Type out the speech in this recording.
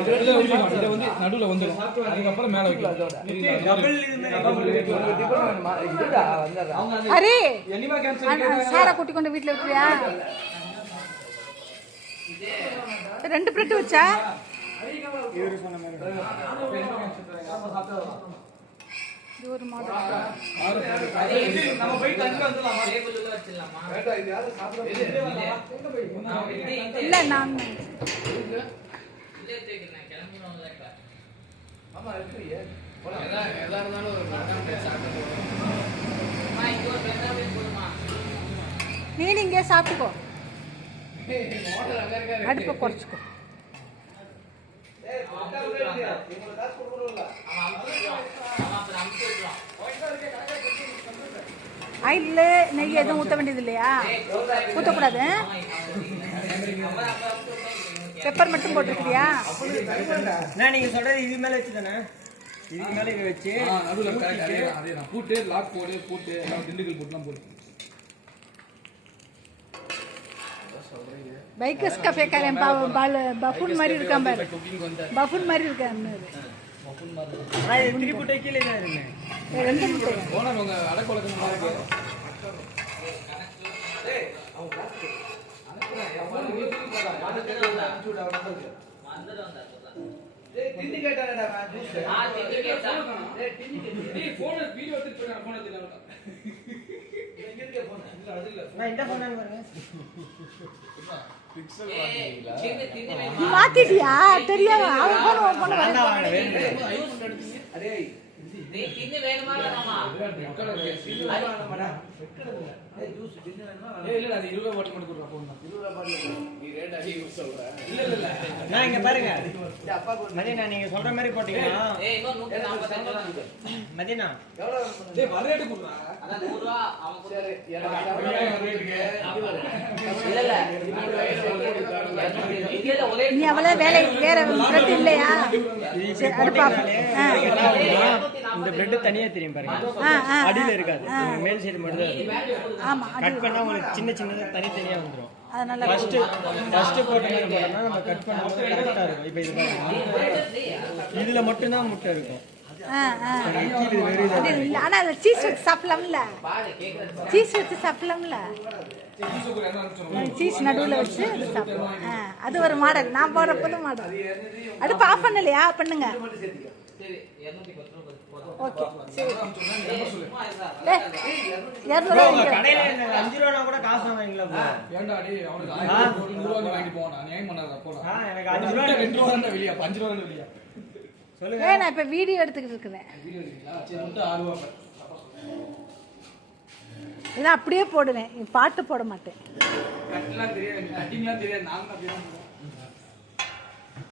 நடுவுல வந்துடும் அதுக்கப்புறம் மேல ஹரி! சாரை கூட்டி கொண்டு வீட்டில் விட்டுறியா ரெண்டு பிரெட் வச்சா? இது ஒரு மாடல் நம்ம போயிட்டு அங்க வந்துடலாமா இல்லை நான் ஆமா இருக்கு நீ இங்கே சாப்பிட்டுக்கோ. அடுப்பை குறைச்சிக்கோ. ஆயில்ல நெய் எதுவும் ஊற்ற வேண்டியது இல்லையா? ஊற்றக்கூடாது பெப்பர் மட்டும் போட்டிருக்கியா நான் நீங்க சொல்றது இது மேல வச்சு தானே இதுக்கு மேல இதை வச்சு நடுவுல அதே அதே தான். பூட்டு லாக் போடு பூட்டு எல்லாம் திண்டுக்கல் போட்டுலாம் போடு. பைக்கர்ஸ் கஃபேக்காரன் பஃபூன் மாதிரி இருக்கான் பாரு. குக்கிங் வந்து பஃபூன் மாதிரி இருக்கான் ரெண்டு முட்டை போனா உங்க அடக்க வழக்கம் நல்லா இருக்கு திண்டி கேட்டானடா நான் ஜூஸ் டேய் போன் வீடியோ எடுத்து போய் போன் எடுத்து எங்க இருக்க போன இல்ல அது இல்ல நான் இந்த போன பாருங்க நீ மாத்திட்டியா? தெரியாம அவன் போன போன வேணுமா இல்ல அது 20 ரூபாய் மட்டும் கொடுக்குறா போன் தான் இருபது நான் இங்க பாருங்க. மதியனா நீங்க சொல்ற மாதிரி போட்டீங்கன்னா. எனக்கு நீ அவளே வேலை வேற பிரெட் இல்லையா? இந்த பிரெட் தனியா தெரியும் பாருங்க. அடியில இருக்காது. மேல் சைடு மட்டும் தான் கட் பண்ணா உங்களுக்கு சின்ன சின்னதா தனித்தனியா வந்துரும். அதனால ஃபர்ஸ்ட் ஃபர்ஸ்ட் போட்ட மாதிரி நம்ம கட் பண்ணும்போது கரெக்டா இருக்கும். இப்போ இது பாருங்க. இதுல மட்டும் தான் முட்டை இருக்கும். ஆனா சீஸ் வச்சு சாப்பிடலாம்ல? சீஸ் வச்சு சாப்பிடலாம்ல? சீஸ் நடுவுல வச்சு அது சாப்பிடலாம். ஆ அது ஒரு மாடல். நான் போடுறப்போது மாடல். அடுப்பு ஆஃப் பண்ணலையா? பண்ணுங்க. ஓகே சரி இரநூறுவா அஞ்சு ரூபா கூட காசு ஏன்டா அவனுக்கு ஆயிரம் வாங்கி போனா ஏன் பண்ணாத போடா எனக்கு அஞ்சு ரூபா ரெண்டு ரூபா வெளியா அஞ்சு ரூபா வெளியா சொல்லுங்க நான் இப்ப வீடியோ எடுத்துக்கிட்டு இருக்கிறேன் வீடியோ சரி ரூபா இதை அப்படியே போடுவேன். பாட்டு போட மாட்டேன். தெரியாது கட்டிங்லாம் தெரியாது நாங்க தான்